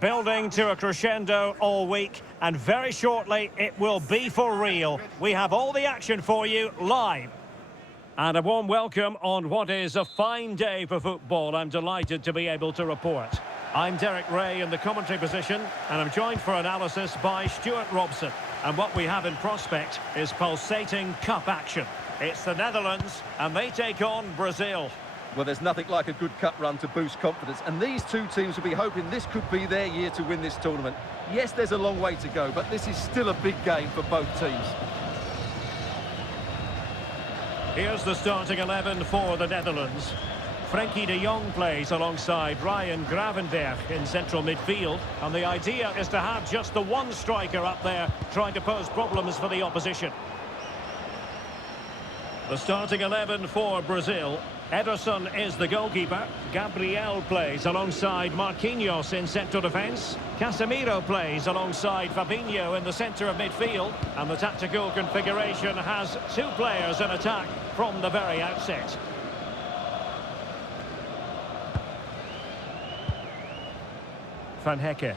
Building to a crescendo all week, and very shortly it will be for real. We have all the action for you live. And a warm welcome on what is a fine day for football. I'm delighted to be able to report. I'm Derek Ray in the commentary position, and I'm joined for analysis by Stuart Robson. And what we have in prospect is pulsating cup action. It's the Netherlands, and they take on Brazil. Well, there's nothing like a good cup run to boost confidence, and these two teams will be hoping this could be their year to win this tournament. Yes, there's a long way to go, but this is still a big game for both teams. Here's the starting 11 for the Netherlands. Frenkie de Jong plays alongside Ryan Gravenberch in central midfield, and the idea is to have just the one striker up there trying to pose problems for the opposition. The starting 11 for Brazil. Ederson is the goalkeeper. Gabriel plays alongside Marquinhos in central defence. Casemiro plays alongside Fabinho in the centre of midfield. And the tactical configuration has two players in attack from the very outset. Van Hecke.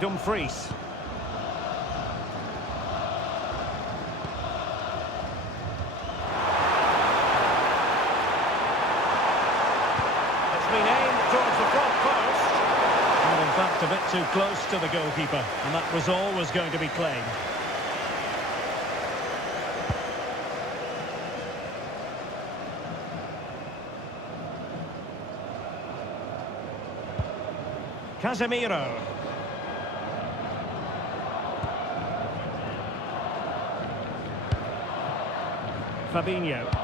Dumfries. Been aimed towards the front post, and in fact a bit too close to the goalkeeper, and that was always going to be claimed. Casemiro. Fabinho.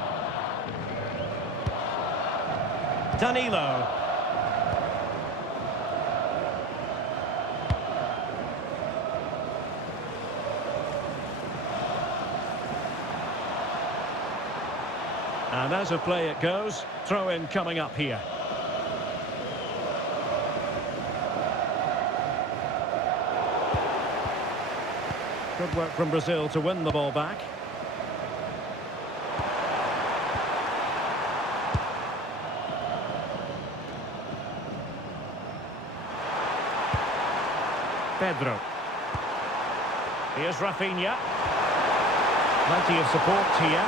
Danilo. And as of play it goes, throw in coming up here. Good work from Brazil to win the ball back. Pedro. Here's Rafinha. Plenty of support here.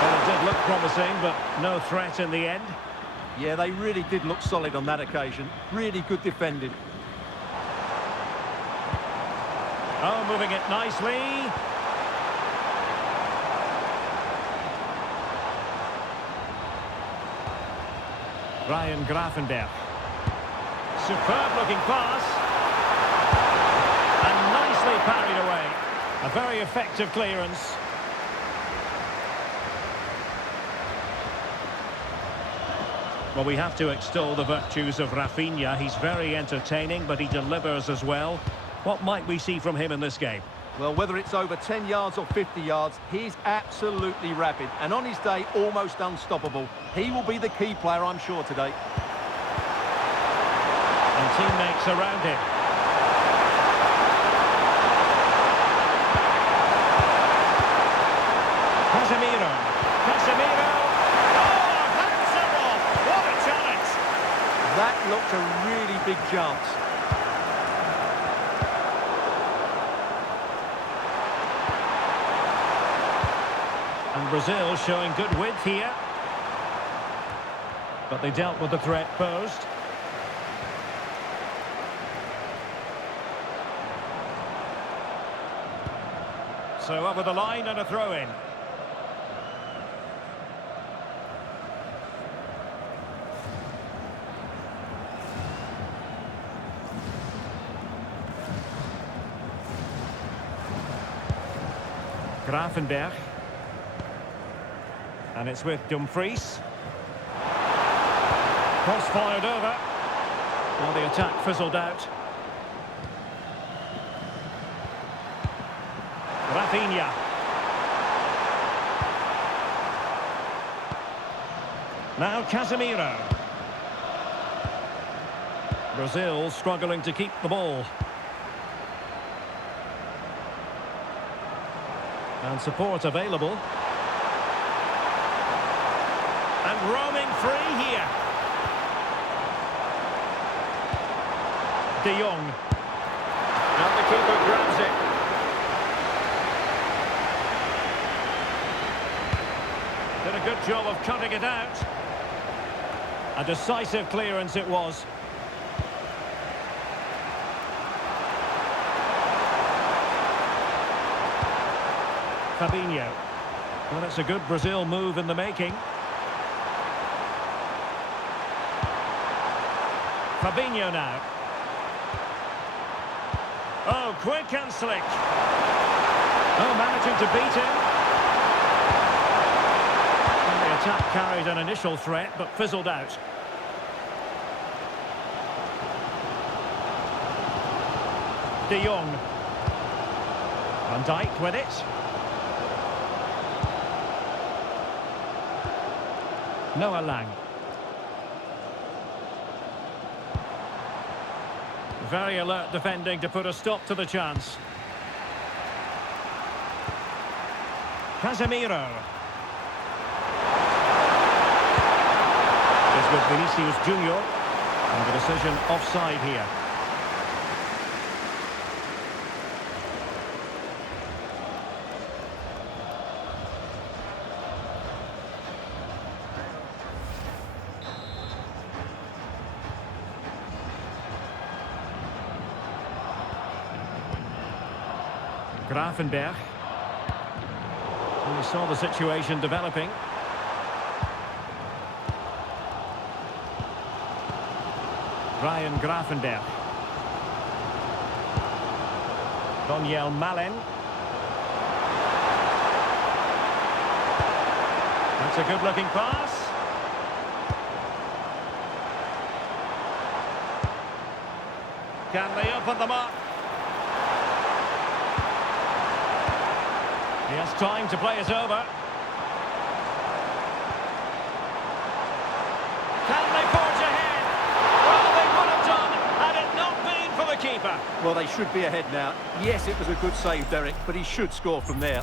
Well, it did look promising, but no threat in the end. Yeah, they really did look solid on that occasion. Really good defending. Oh, moving it nicely. Ryan Gravenberch. Superb looking pass. And nicely parried away. A very effective clearance. Well, we have to extol the virtues of Rafinha. He's very entertaining, but he delivers as well. What might we see from him in this game? Well, whether it's over 10 yards or 50 yards, he's absolutely rapid. And on his day, almost unstoppable. He will be the key player, I'm sure, today. And teammates around him. Casemiro. Casemiro. Oh, hands are off. What a challenge. That looked a really big chance. And Brazil showing good width here. But they dealt with the threat posed. So over the line and a throw-in. Gravenberch. And it's with Dumfries. Cross fired over. Well, the attack fizzled out. Rafinha. Now Casemiro. Brazil struggling to keep the ball. And support available. roaming free here. De Jong. And the keeper grabs it. Did a good job of cutting it out. A decisive clearance it was. Fabinho. Well, it's a good Brazil move in the making. Fabinho now. Oh, quick and slick. Oh, managing to beat him. And the attack carried an initial threat, but fizzled out. De Jong. Van Dijk with it. Noah Lang. Very alert defending to put a stop to the chance. Casemiro. Is with Vinicius Junior. And the decision offside here. Gravenberch. We saw the situation developing. Ryan Gravenberch. Donyell Malen. That's a good-looking pass. Can they open them up? He has time to play it over. Can they forge ahead? Well, they would have done had it not been for the keeper. Well, they should be ahead now. Yes, it was a good save, Derek, but he should score from there.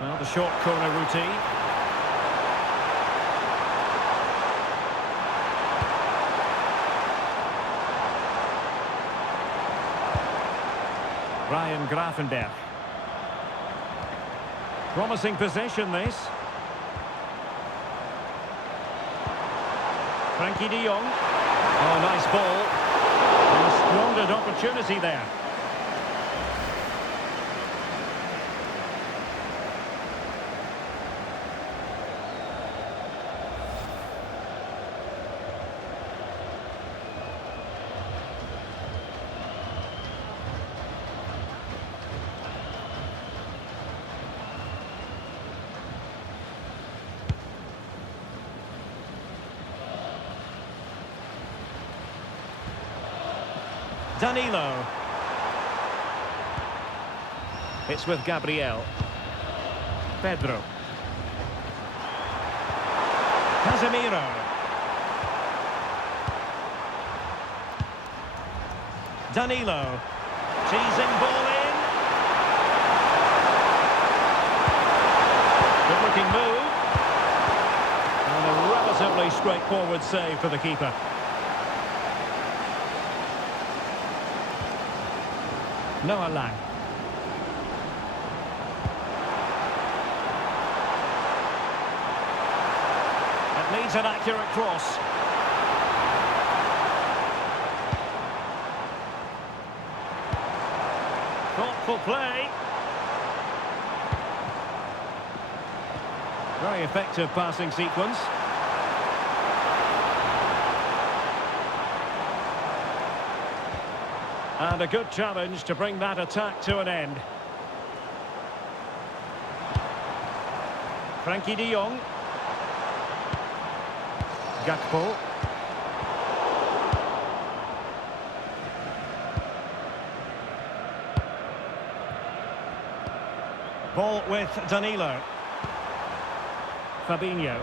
Well, the short corner routine. Ryan Gravenberch. Promising possession, this. Frankie de Jong. Oh, nice ball. And a squandered opportunity there. Danilo. It's with Gabriel. Pedro. Casemiro. Danilo. Teasing ball in. Good looking move. And a relatively straightforward save for the keeper. Noah Lang. It needs an accurate cross. Thoughtful play. Very effective passing sequence. And a good challenge to bring that attack to an end. Frankie de Jong. Gakpo. Ball with Danilo. Fabinho.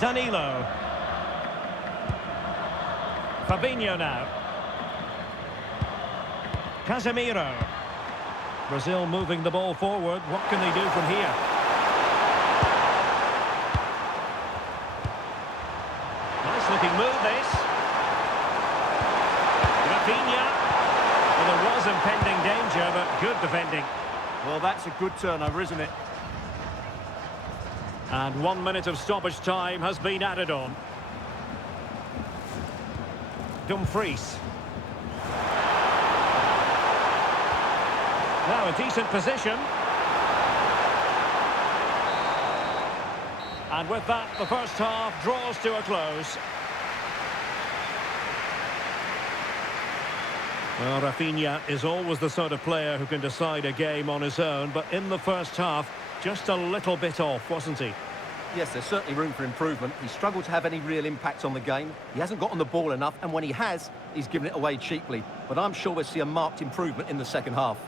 Danilo. Fabinho now. Casemiro. Brazil moving the ball forward. What can they do from here? Nice looking move, this. Rafinha. Well, there was impending danger, but good defending. Well, that's a good turnover, isn't it? And 1 minute of stoppage time has been added on. Dumfries. Now a decent position. And with that, the first half draws to a close. Well, Rafinha is always the sort of player who can decide a game on his own, but in the first half, just a little bit off, wasn't he? Yes, there's certainly room for improvement. He struggled to have any real impact on the game. He hasn't got on the ball enough, and when he has, he's given it away cheaply. But I'm sure we'll see a marked improvement in the second half.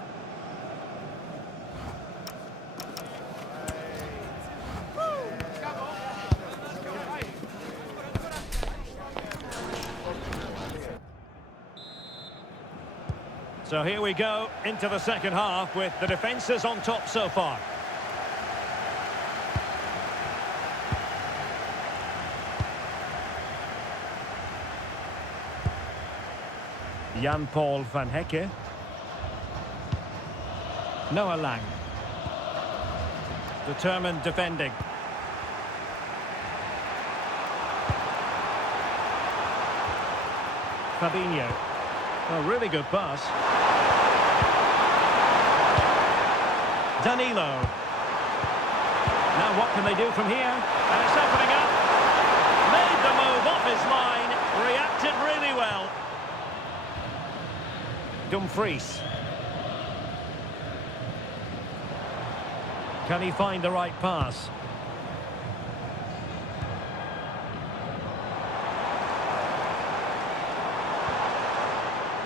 So here we go into the second half with the defences on top so far. Jan-Paul van Hecke. Noah Lang. Determined defending. Fabinho. A really good pass. Danilo. Now what can they do from here? And it's opening up. Made the move off his line. Reacted really well. Dumfries. Can he find the right pass?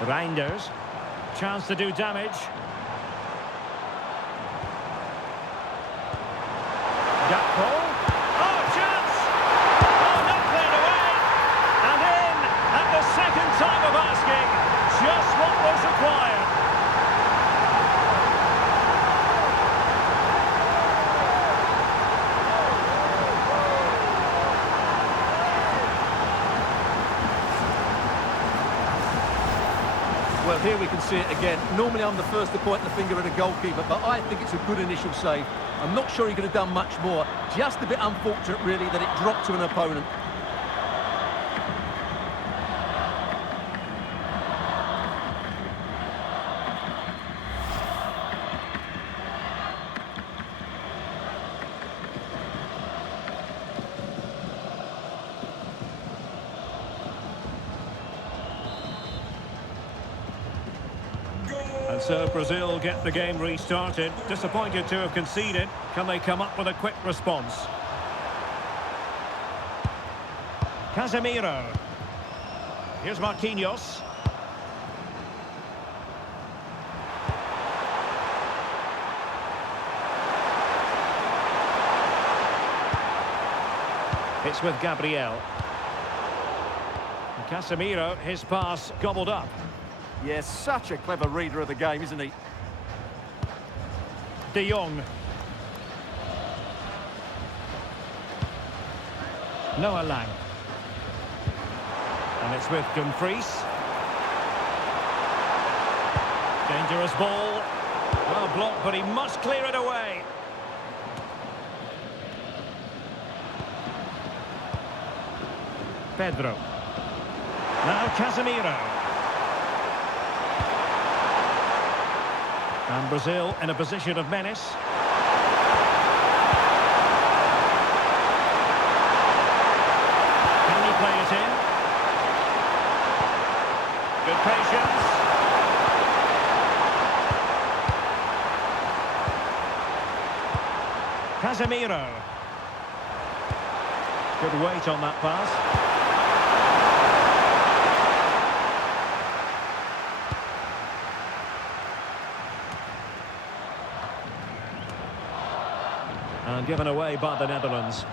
Reinders. Chance to do damage. Gakpo. Oh, chance! Oh, not cleared away. And in at the second time of asking. Just what was required. Well, here we can see it again. Normally I'm the first to point the finger at a goalkeeper, but I think it's a good initial save. I'm not sure he could have done much more. Just a bit unfortunate, really, that it dropped to an opponent. And so Brazil get the game restarted. Disappointed to have conceded. Can they come up with a quick response? Casemiro. Here's Marquinhos. It's with Gabriel. And Casemiro, his pass gobbled up. Yes, such a clever reader of the game, isn't he? De Jong. Noah Lang. And it's with Dumfries. Dangerous ball. Well blocked, but he must clear it away. Pedro. Now Casemiro. And Brazil in a position of menace. Can he play it in? Good patience. Casemiro. Good weight on that pass. And given away by the Netherlands.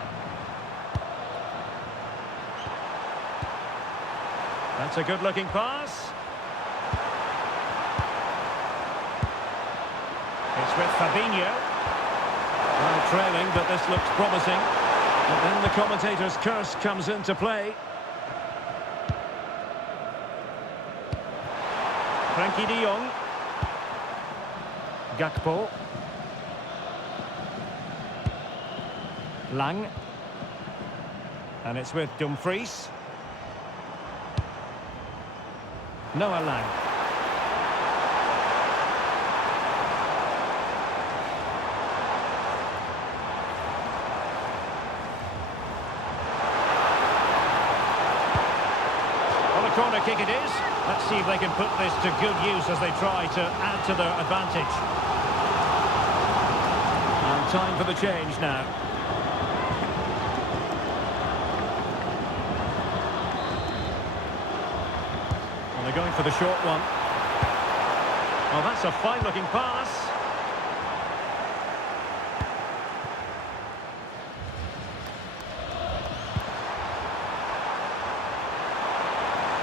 That's a good-looking pass. It's with Fabinho. Well, trailing, but this looks promising. But then the commentator's curse comes into play. Frankie de Jong. Gakpo. Lang. And it's with Dumfries. Noah Lang. Well, a corner kick it is. Let's see if they can put this to good use as they try to add to their advantage. And time for the change now. And they're going for the short one. Well, that's a fine-looking pass.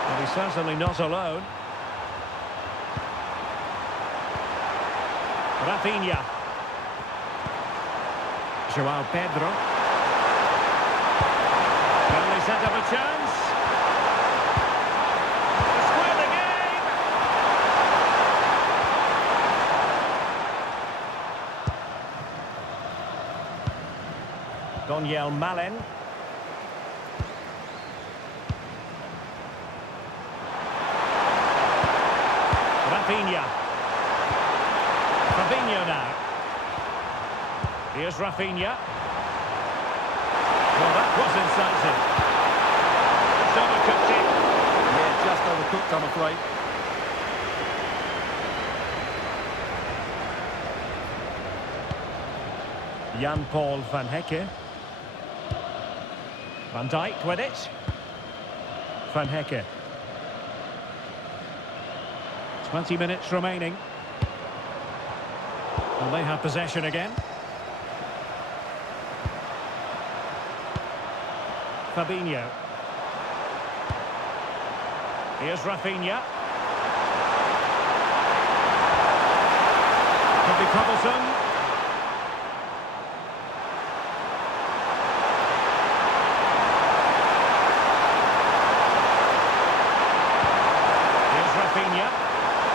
Well, he's certainly not alone. Rafinha. João Pedro. Can they set up a chance? To square the game! Donyell Malen. Rafinha. Fabinho now. Here's Rafinha. Well, that was incisive. Just overcooked it. Yeah, just overcooked, I'm afraid. Jan-Paul van Hecke. Van Dijk with it. Van Hecke. 20 minutes remaining. And they have possession again. Fabinho. Here's Rafinha. Could be troublesome. Here's Rafinha.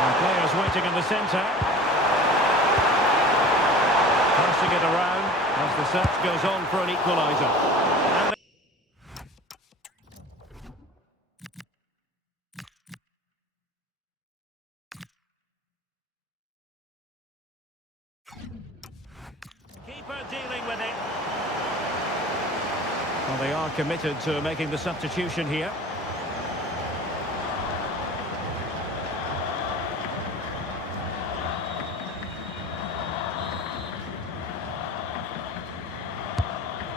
And players waiting in the centre. Passing it around as the search goes on for an equaliser. Keeper dealing with it. Well, they are committed to making the substitution here.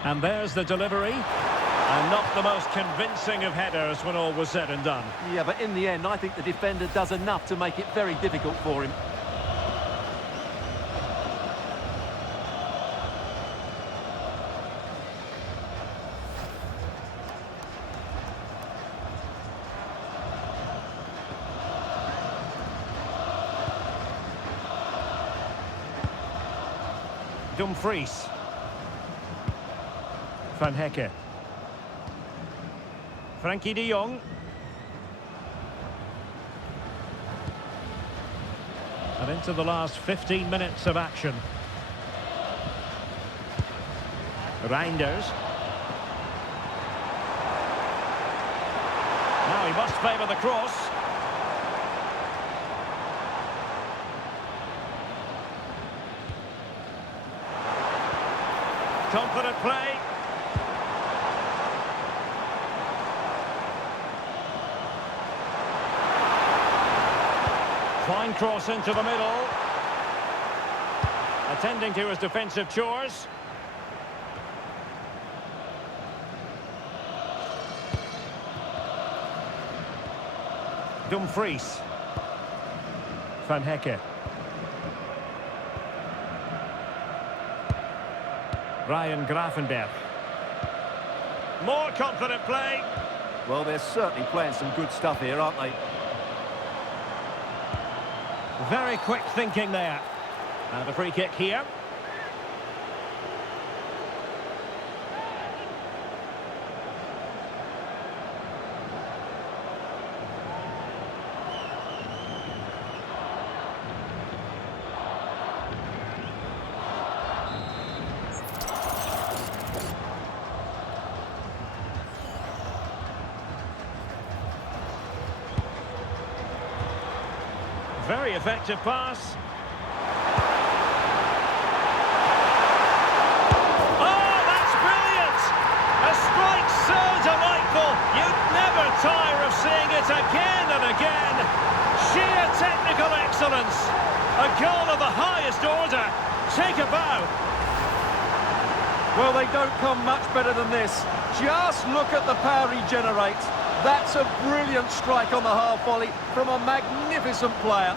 And there's the delivery. And not the most convincing of headers when all was said and done. Yeah, but in the end, I think the defender does enough to make it very difficult for him. Dumfries. Van Hecke. Frankie de Jong. And into the last 15 minutes of action. Reinders. Now he must favour the cross. Confident play. Fine cross into the middle. Attending to his defensive chores. Dumfries. Van Hecke. Ryan Gravenberch. More confident play. Well, they're certainly playing some good stuff here, aren't they? Very quick thinking there. And a free kick here. Very effective pass. Oh, that's brilliant! A strike so delightful, you'd never tire of seeing it again and again. Sheer technical excellence. A goal of the highest order. Take a bow. Well, they don't come much better than this. Just look at the power he generates. That's a brilliant strike on the half volley from a magnificent player.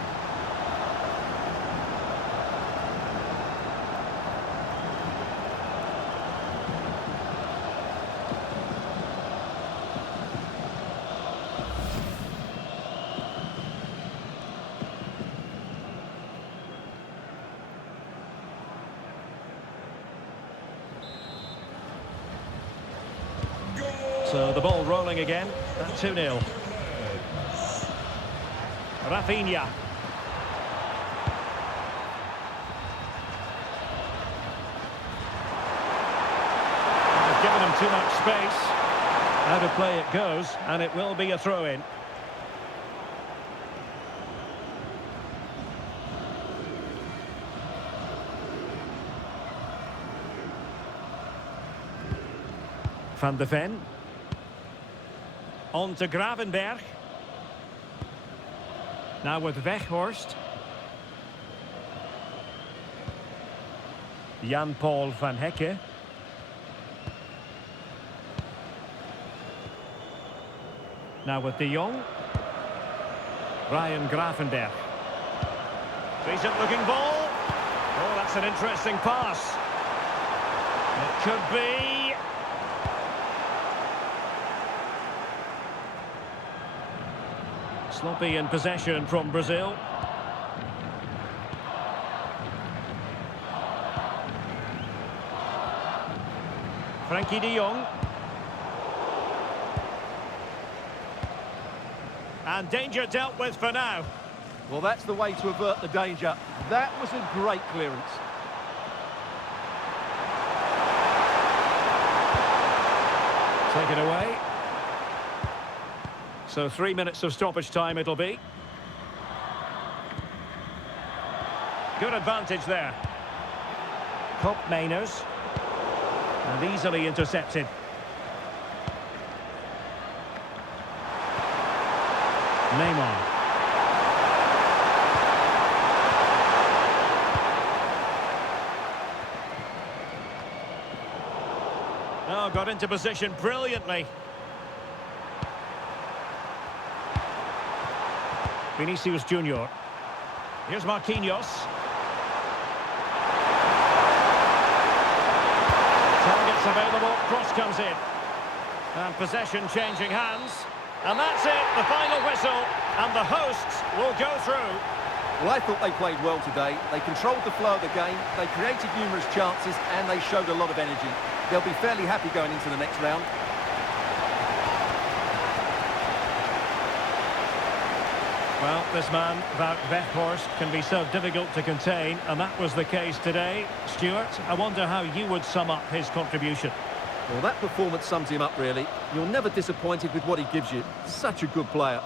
So the ball rolling again at 2-0. Rafinha. They've given him too much space. Out of play it goes, and it will be a throw-in. Van de Ven. On to Gravenberg. Now with Weghorst. Jan-Paul van Hecke. Now with De Jong. Ryan Gravenberg. Decent looking ball. Oh, that's an interesting pass. It could be... Sloppy in possession from Brazil. Frankie de Jong. And danger dealt with for now. Well, that's the way to avert the danger. That was a great clearance. Take it away. So 3 minutes of stoppage time it'll be. Good advantage there. Koopmeiners. And easily intercepted. Neymar. Oh, got into position brilliantly. Vinicius Junior. Here's Marquinhos. Targets available, cross comes in. And possession changing hands. And that's it, the final whistle. And the hosts will go through. Well, I thought they played well today. They controlled the flow of the game, they created numerous chances, and they showed a lot of energy. They'll be fairly happy going into the next round. Well, this man, Wout Weghorst, can be so difficult to contain, and that was the case today. Stuart, I wonder how you would sum up his contribution. Well, that performance sums him up, really. You're never disappointed with what he gives you. Such a good player.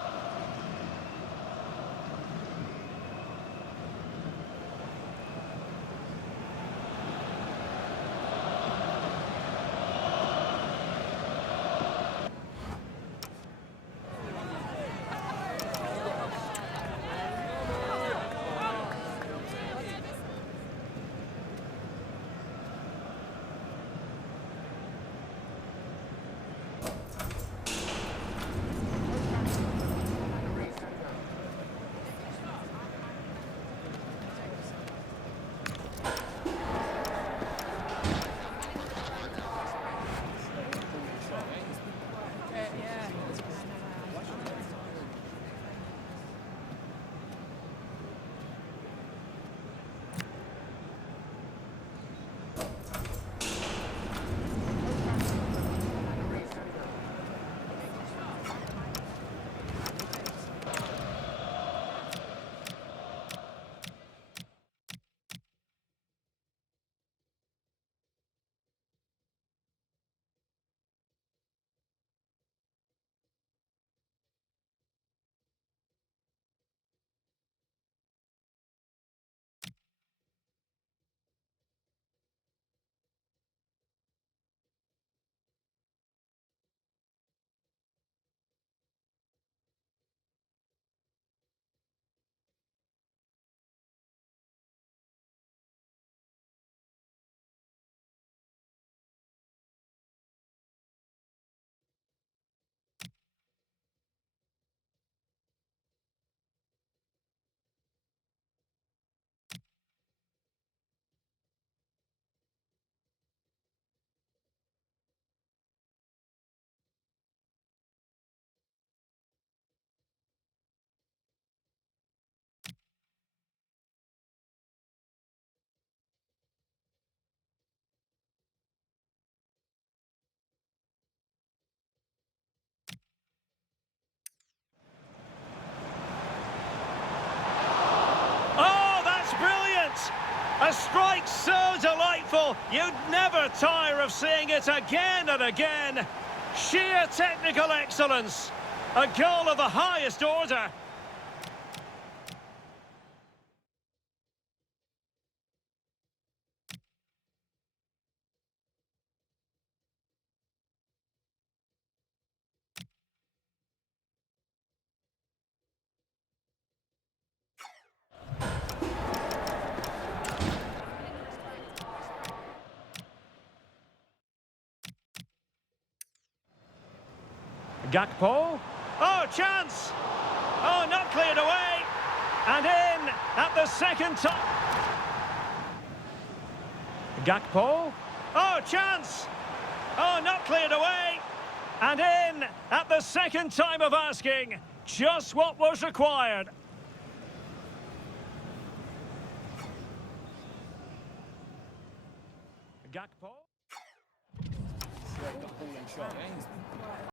Oh, that's brilliant! A strike so delightful, you'd never tire of seeing it again and again. Sheer technical excellence. A goal of the highest order. Gakpo. Oh, chance! Oh, not cleared away. And in at the second time. Gakpo. Oh, chance! Oh, not cleared away. And in at the second time of asking. Just what was required. Gakpo. Straight the ball in shot.